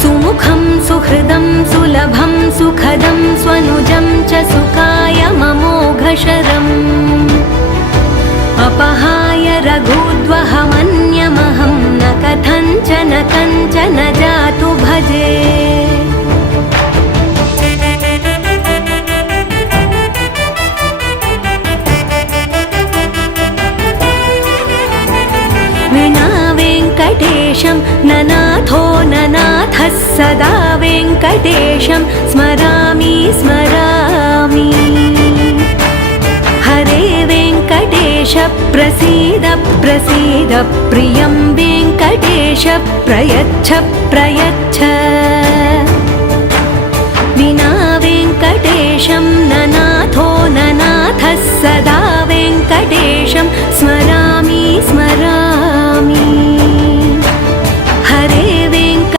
सुमुखं सुहृदं सुलभं सुखदं स्वनुजं च सुखाय ममोघशरम् अपहाय रघुद्वहमन्यमहं न कथञ्चन कञ्चन जातु भजे विना वेङ्कटेशं ननाथो ननाथः सदा वेङ्कटेशं स्मरामि स्मरामि हरे वेङ्कटेश प्रसीद प्रसीद प्रियं वेङ्कटेश प्रयच्छ प्रयच्छ